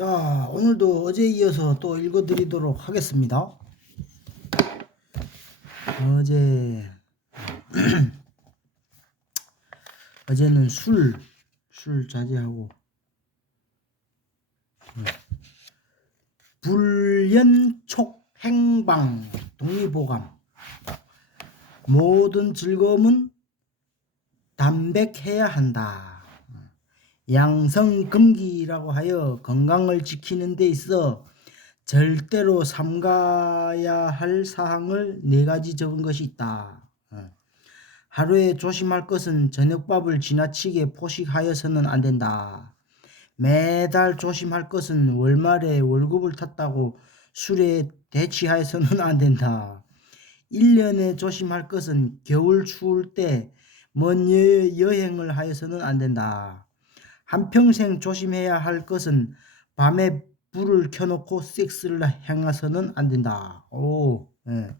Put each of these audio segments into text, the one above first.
자, 오늘도 어제 이어서 또 읽어드리도록 하겠습니다. 어제, 어제는 술, 술 자제하고, 불연촉 행방, 동의보감. 모든 즐거움은 담백해야 한다. 양성금기라고 하여 건강을 지키는 데 있어 절대로 삼가야 할 사항을 네 가지 적은 것이 있다. 어. 하루에 조심할 것은 저녁밥을 지나치게 포식하여서는 안 된다. 매달 조심할 것은 월말에 월급을 탔다고 술에 대치하여서는 안 된다. 1년에 조심할 것은 겨울 추울 때 먼 여행을 하여서는 안 된다. 한평생 조심해야 할 것은 밤에 불을 켜놓고 섹스를 행해서는 안 된다. 오, 예.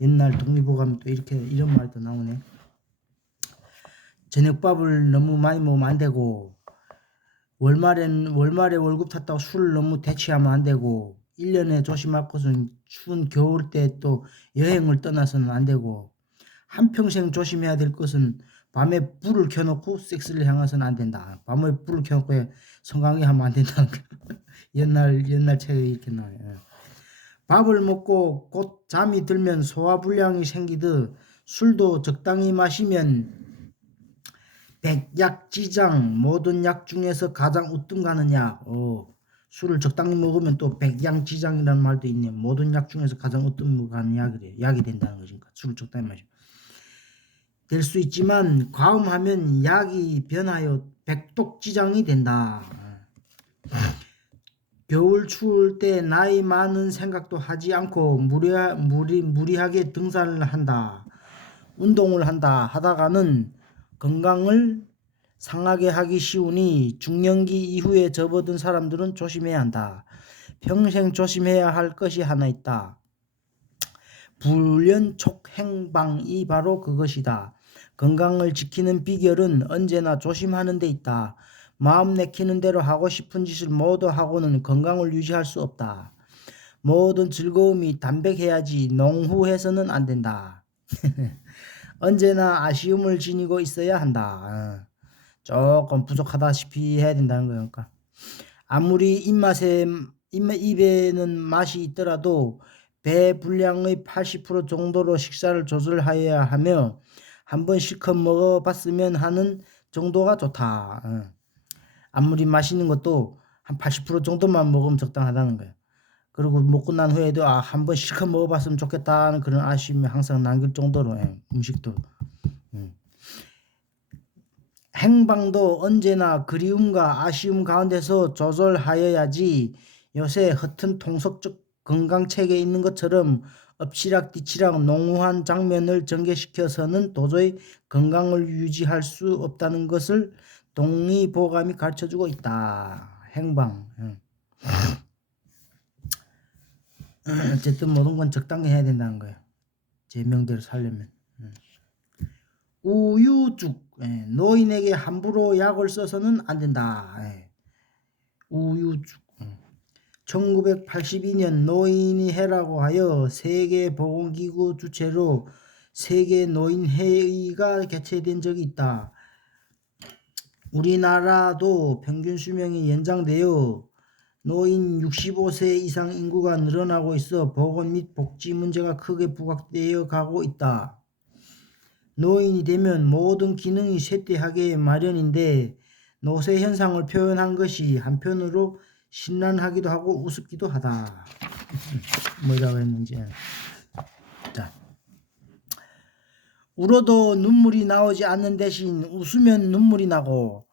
옛날 독립보감 또 이렇게 이런 말도 나오네. 저녁밥을 너무 많이 먹으면 안 되고 월말엔 월말에 월급 탔다고 술을 너무 대취하면 안 되고 1년에 조심할 것은 추운 겨울 때 또 여행을 떠나서는 안 되고 한평생 조심해야 될 것은 밤에 불을 켜놓고 섹스를 향해서는 안 된다. 밤에 불을 켜놓고 성관계 하면 안 된다는 거. 옛날 옛날 책에 이렇게 나와요. 예. 밥을 먹고 곧 잠이 들면 소화불량이 생기듯 술도 적당히 마시면 백약지장 모든 약 중에서 가장 약. 어, 술을 적당히 먹으면 또 백양지장이라는 말도 있네. 모든 약 중에서 가장 우뜸 가는 약이래. 약이 된다는 것인가. 술을 적당히 마시면. 될 수 있지만 과음하면 약이 변하여 백독지장이 된다. 겨울 추울 때 나이 많은 생각도 하지 않고 무리, 무리, 무리하게 등산을 한다. 운동을 한다 하다가는 건강을 상하게 하기 쉬우니 중년기 이후에 접어든 사람들은 조심해야 한다. 평생 조심해야 할 것이 하나 있다. 불연촉 행방이 바로 그것이다. 건강을 지키는 비결은 언제나 조심하는 데 있다. 마음 내키는 대로 하고 싶은 짓을 모두 하고는 건강을 유지할 수 없다. 모든 즐거움이 담백해야지 농후해서는 안 된다. 언제나 아쉬움을 지니고 있어야 한다. 조금 부족하다시피 해야 된다는 거니까. 아무리 입맛에 입에는 맛이 있더라도 배 분량의 80% 정도로 식사를 조절하여야 하며 한번 실컷 먹어봤으면 하는 정도가 좋다. 어. 아무리 맛있는 것도 한 80% 정도만 먹으면 적당하다는 거예요. 그리고 먹고 난 후에도 아, 한번 실컷 먹어봤으면 좋겠다는 그런 아쉬움이 항상 남길 정도로 예, 음식도. 음. 행방도 언제나 그리움과 아쉬움 가운데서 조절하여야지 요새 허튼 통속적 건강책에 있는 것처럼 엎치락뒤치락 농후한 장면을 전개시켜서는 도저히 건강을 유지할 수 없다는 것을 동의보감이 가르쳐주고 있다. 행방. 어쨌든 모든 건 적당히 해야 된다는 거예요. 제 명대로 살려면. 우유죽. 예, 노인에게 함부로 약을 써서는 안 된다. 예. 우유죽. 1982년 노인이 해라고 하여 세계보건기구 주최로 세계 노인회의가 개최된 적이 있다. 우리나라도 평균 수명이 연장되어 노인 65세 이상 인구가 늘어나고 있어 보건 및 복지 문제가 크게 부각되어 가고 있다. 노인이 되면 모든 기능이 쇠퇴하게 마련인데 노쇠 현상을 표현한 것이 한편으로 신난하기도 하고 우습기도 하다. 뭐라고 했는지. 자. 울어도 눈물이 나오지 않는 대신 웃으면 눈물이 나고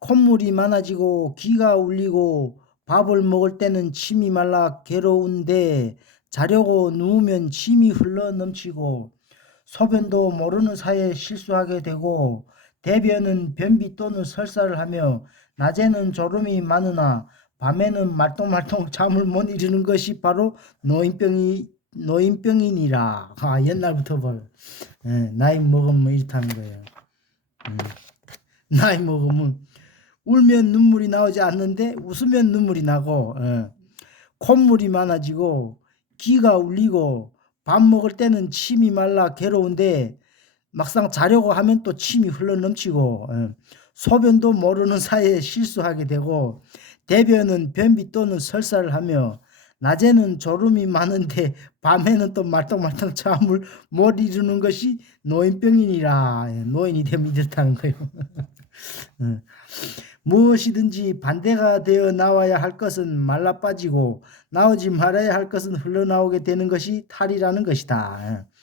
콧물이 많아지고 귀가 울리고 밥을 먹을 때는 침이 말라 괴로운데 자려고 누우면 침이 흘러 넘치고 소변도 모르는 사이에 실수하게 되고 대변은 변비 또는 설사를 하며 낮에는 졸음이 많으나 밤에는 말똥말똥 잠을 못 이루는 것이 바로 노인병이 노인병이니라. 아 옛날부터 벌 예, 나이 먹으면 이렇다는 거예요. 음. 나이 먹으면 울면 눈물이 나오지 않는데 웃으면 눈물이 나고 어. 콧물이 많아지고 귀가 울리고 밥 먹을 때는 침이 말라 괴로운데 막상 자려고 하면 또 침이 흘러 넘치고 어. 소변도 모르는 사이에 실수하게 되고 대변은 변비 또는 설사를 하며 낮에는 졸음이 많은데 밤에는 또 말똥말똥 잠을 못 이루는 것이 노인병이니라 예, 노인이 되면 이렇다는 거예요. 어. 무엇이든지 반대가 되어 나와야 할 것은 말라 빠지고 나오지 말아야 할 것은 흘러나오게 되는 것이 탈이라는 것이다. 예.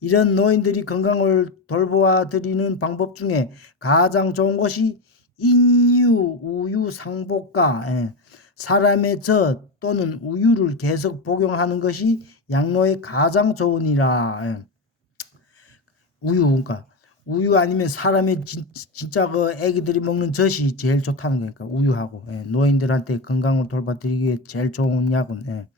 이런 노인들이 건강을 돌보아 드리는 방법 중에 가장 좋은 것이 인유, 우유, 상복과 예. 사람의 젖 또는 우유를 계속 복용하는 것이 양로에 가장 좋으니라. 예. 우유, 그러니까 우유 아니면 사람의 진, 진짜 그 애기들이 먹는 젖이 제일 좋다는 거니까 우유하고 예. 노인들한테 건강을 돌봐드리기 위해 제일 좋은 약은 예.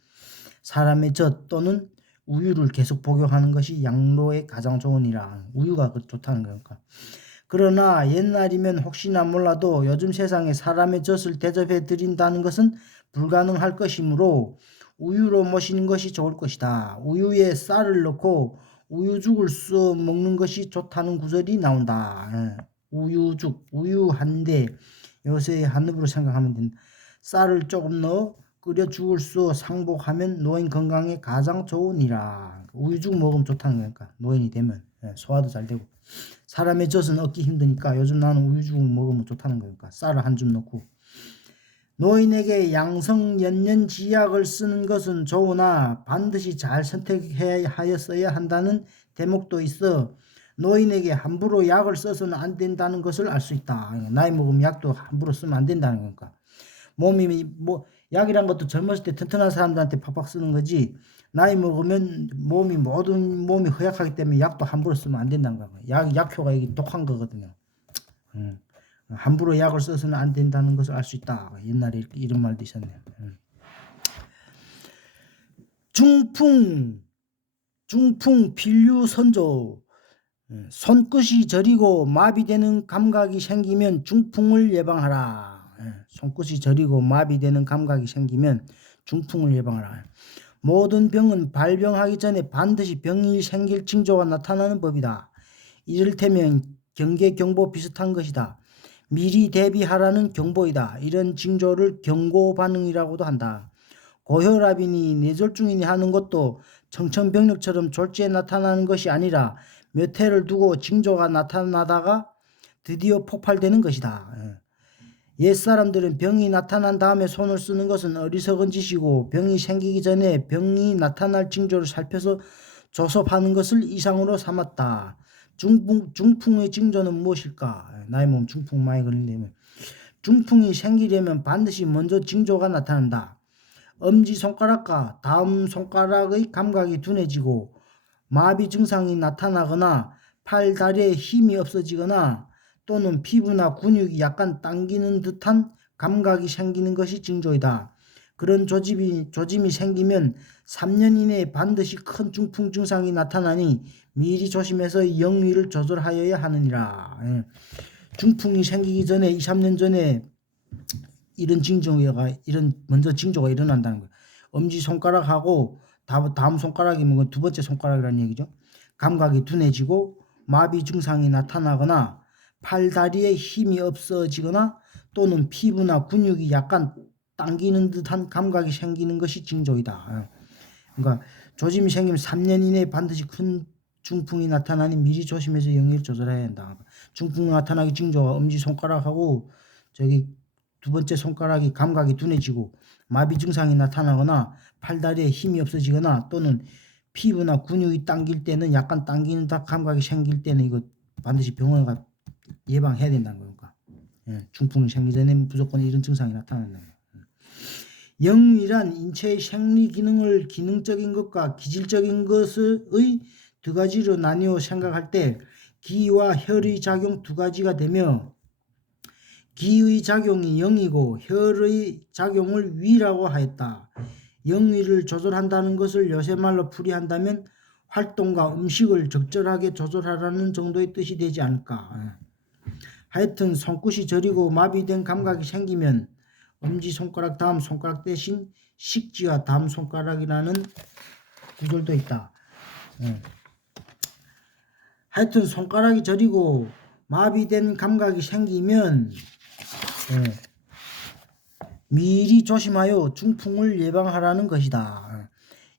사람의 젖 또는 우유를 계속 복용하는 것이 양로에 가장 좋으니라. 우유가 그 좋다는 거니까. 그러 나 옛날이면 혹시나 몰라도 요즘 세상에 사람의 젖을 대접해 드린다는 것은 불가능할 것이므로 우유로 모시는 것이 좋을 것이다. 우유에 쌀을 넣고 우유죽을 써 먹는 것이 좋다는 구절이 나온다. 예. 우유죽, 우유 한 대, 요새 한입으로 생각하면 된다. 쌀을 조금 넣어 끓여 죽을 수 상복하면 노인 건강에 가장 좋으니라. 우유죽 먹으면 좋다는 거니까 노인이 되면 예, 소화도 잘 되고. 사람의 젖은 얻기 힘드니까 요즘 나는 우유죽 먹으면 좋다는 거니까 쌀을 한 줌 넣고. 노인에게 양성 연년 지약을 쓰는 것은 좋으나 반드시 잘 선택하여 써야 한다는 대목도 있어 노인에게 함부로 약을 써서는 안 된다는 것을 알 수 있다. 나이 먹으면 약도 함부로 쓰면 안 된다는 거니까. 몸이 뭐 약이란 것도 젊었을 때 튼튼한 사람들한테 팍팍 쓰는 거지 나이 먹으면 몸이 모든 몸이 허약하기 때문에 약도 함부로 쓰면 안 된다는 거야. 약 약효가 이게 독한 거거든요. 음. 함부로 약을 써서는 안 된다는 것을 알 수 있다. 옛날에 이런 말도 있었네요. 음. 중풍 중풍 필류 선조 음, 손끝이 저리고 마비되는 감각이 생기면 중풍을 예방하라. 예, 손끝이 저리고 마비되는 감각이 생기면 중풍을 예방하라. 모든 병은 발병하기 전에 반드시 병이 생길 징조가 나타나는 법이다. 이를테면 경계 경보 비슷한 것이다. 미리 대비하라는 경보이다. 이런 징조를 경고 반응이라고도 한다. 고혈압이니 뇌졸중이니 하는 것도 청천벽력처럼 졸지에 나타나는 것이 아니라 몇 해를 두고 징조가 나타나다가 드디어 폭발되는 것이다. 예. 옛 사람들은 병이 나타난 다음에 손을 쓰는 것은 어리석은 짓이고 병이 생기기 전에 병이 나타날 징조를 살펴서 조섭하는 것을 이상으로 삼았다. 중풍, 중풍의 징조는 무엇일까? 나의 몸 중풍 많이 걸리려면 중풍이 생기려면 반드시 먼저 징조가 나타난다. 엄지손가락과 다음 손가락의 감각이 둔해지고 마비 증상이 나타나거나 팔, 다리에 힘이 없어지거나 또는 피부나 근육이 약간 당기는 듯한 감각이 생기는 것이 징조이다. 그런 조짐이, 조짐이 생기면 3년 이내에 반드시 큰 중풍 증상이 나타나니 미리 조심해서 영위를 조절하여야 하느니라. 예. 중풍이 생기기 전에 2, 3년 전에 이런 징조가 이런 먼저 징조가 일어난다는 거예요. 엄지 손가락하고 다음 손가락이면 두 번째 손가락이라는 얘기죠. 감각이 둔해지고 마비 증상이 나타나거나 팔다리에 힘이 없어지거나 또는 피부나 근육이 약간 당기는 듯한 감각이 생기는 것이 징조이다. 그러니까 조짐이 생기면 3년 이내에 반드시 큰 중풍이 나타나니 미리 조심해서 영역을 조절해야 한다. 중풍 나타나기 징조가 엄지 손가락하고 저기 두 번째 손가락이 감각이 둔해지고 마비 증상이 나타나거나 팔다리에 힘이 없어지거나 또는 피부나 근육이 당길 때는 약간 당기는 듯 감각이 생길 때는 이거 반드시 병원에 가 예방해야 된다는 거니까. 예, 중풍이 생기기 전에 무조건 이런 증상이 나타난다. 영유란 인체의 생리 기능을 기능적인 것과 기질적인 것의 두 가지로 나뉘어 생각할 때 기와 혈의 작용 두 가지가 되며 기의 작용이 영이고 혈의 작용을 위라고 하였다. 영위를 조절한다는 것을 요새 말로 풀이한다면 활동과 음식을 적절하게 조절하라는 정도의 뜻이 되지 않을까. 하여튼 손끝이 저리고 마비된 감각이 생기면 엄지 손가락 다음 손가락 대신 식지와 다음 손가락이라는 구절도 있다. 예. 하여튼 손가락이 저리고 마비된 감각이 생기면 예, 미리 조심하여 중풍을 예방하라는 것이다.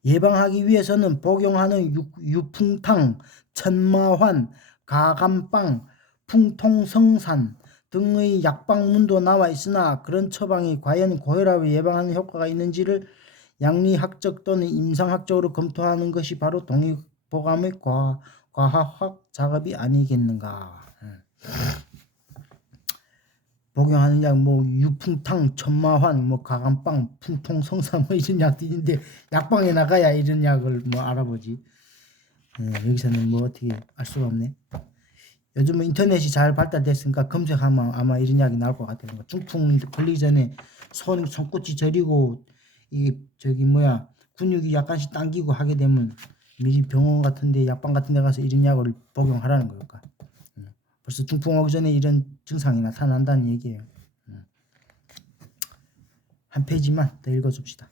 예방하기 위해서는 복용하는 유, 유풍탕, 천마환, 가감빵, 풍통성산 등의 약방문도 나와 있으나 그런 처방이 과연 고혈압을 예방하는 효과가 있는지를 양리학적 또는 임상학적으로 검토하는 것이 바로 동의보감의 과, 과학학 작업이 아니겠는가. 복용하는 약 뭐 유풍탕, 천마환, 뭐 가감빵, 풍통성산 뭐 이런 약들이 있는데 약방에 나가야 이런 약을 뭐 알아보지. 예, 여기서는 뭐 어떻게 알 수가 없네. 요즘은 인터넷이 잘 발달됐으니까 검색하면 아마 이런 약이 나올 것 같아요. 뭐 중풍 걸리기 전에 손 손끝이 저리고 이 저기 뭐야 근육이 약간씩 당기고 하게 되면 미리 병원 같은데 약방 같은 데 가서 이런 약을 복용하라는 걸까. 음. 벌써 중풍 오기 전에 이런 증상이 나타난다는 얘기예요. 음. 한 페이지만 더 읽어줍시다.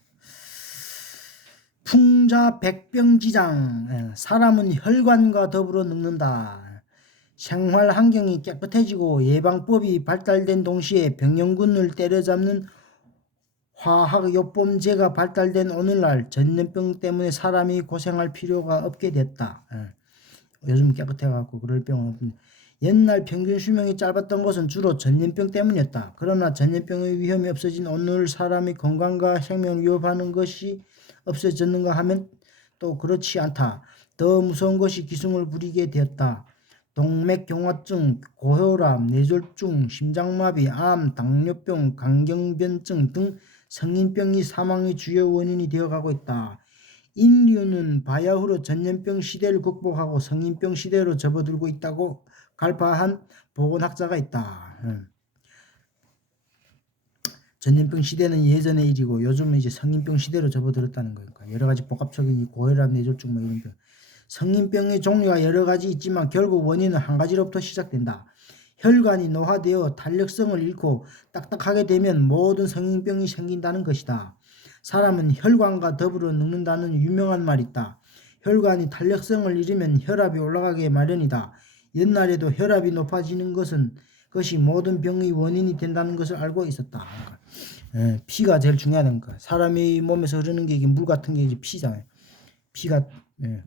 풍자 백병지장 예, 사람은 혈관과 더불어 늙는다. 생활 환경이 깨끗해지고 예방법이 발달된 동시에 병영군을 때려잡는 화학요법제가 발달된 오늘날 전염병 때문에 사람이 고생할 필요가 없게 됐다. 예. 요즘 깨끗해갖고 그럴 병은 없는데 옛날 평균 수명이 짧았던 것은 주로 전염병 때문이었다. 그러나 전염병의 위험이 없어진 오늘 사람의 건강과 생명을 위협하는 것이 없어졌는가 하면 또 그렇지 않다. 더 무서운 것이 기승을 부리게 되었다. 동맥경화증, 고혈압, 뇌졸중, 심장마비, 암, 당뇨병, 강경변증 등 성인병이 사망의 주요 원인이 되어가고 있다. 인류는 바야흐로 전염병 시대를 극복하고 성인병 시대로 접어들고 있다고 갈파한 보건학자가 있다. 음. 전염병 시대는 예전의 일이고 요즘은 이제 성인병 시대로 접어들었다는 거니까 여러 가지 복합적인 고혈압, 뇌졸중 뭐 이런 병. 성인병의 종류가 여러 가지 있지만 결국 원인은 한 가지로부터 시작된다. 혈관이 노화되어 탄력성을 잃고 딱딱하게 되면 모든 성인병이 생긴다는 것이다. 사람은 혈관과 더불어 늙는다는 유명한 말이 있다. 혈관이 탄력성을 잃으면 혈압이 올라가게 마련이다. 옛날에도 혈압이 높아지는 것은 것이 모든 병의 원인이 된다는 것을 알고 있었다. 예, 피가 제일 중요하다는 거. 사람의 몸에서 흐르는 게 이게 물 같은 게 이제 피잖아요. 피가 예.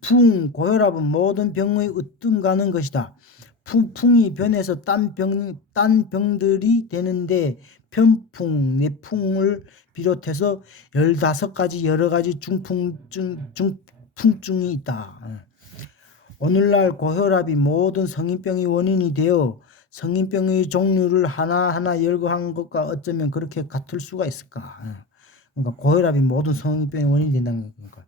풍 고혈압은 모든 병의 으뜸 가는 것이다. 풍, 풍이 변해서 딴 병, 딴 병들이 되는데 편풍, 내풍을 비롯해서 15가지 여러 가지 중풍증, 중풍증이 있다. 어. 오늘날 고혈압이 모든 성인병의 원인이 되어 성인병의 종류를 하나하나 열거한 것과 어쩌면 그렇게 같을 수가 있을까. 어. 그러니까 고혈압이 모든 성인병의 원인이 된다는 거니까.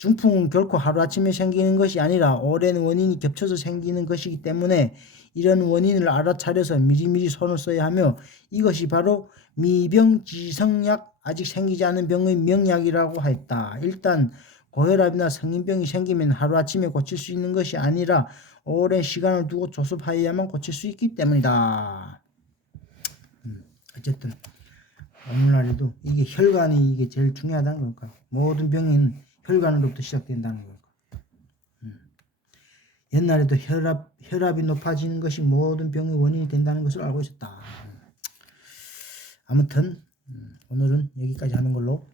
중풍은 결코 하루아침에 생기는 것이 아니라 오랜 원인이 겹쳐서 생기는 것이기 때문에 이런 원인을 알아차려서 미리미리 손을 써야 하며 이것이 바로 미병지성약 아직 생기지 않은 병의 명약이라고 했다. 일단 고혈압이나 성인병이 생기면 하루아침에 고칠 수 있는 것이 아니라 오랜 시간을 두고 조습하여야만 고칠 수 있기 때문이다. 음, 어쨌든 오늘날에도 이게 혈관이 이게 제일 중요하다는 거니까 모든 병인 혈관으로부터 시작된다는 거. 음. 옛날에도 혈압, 혈압이 높아지는 것이 모든 병의 원인이 된다는 것을 알고 있었다. 아무튼 음, 오늘은 여기까지 하는 걸로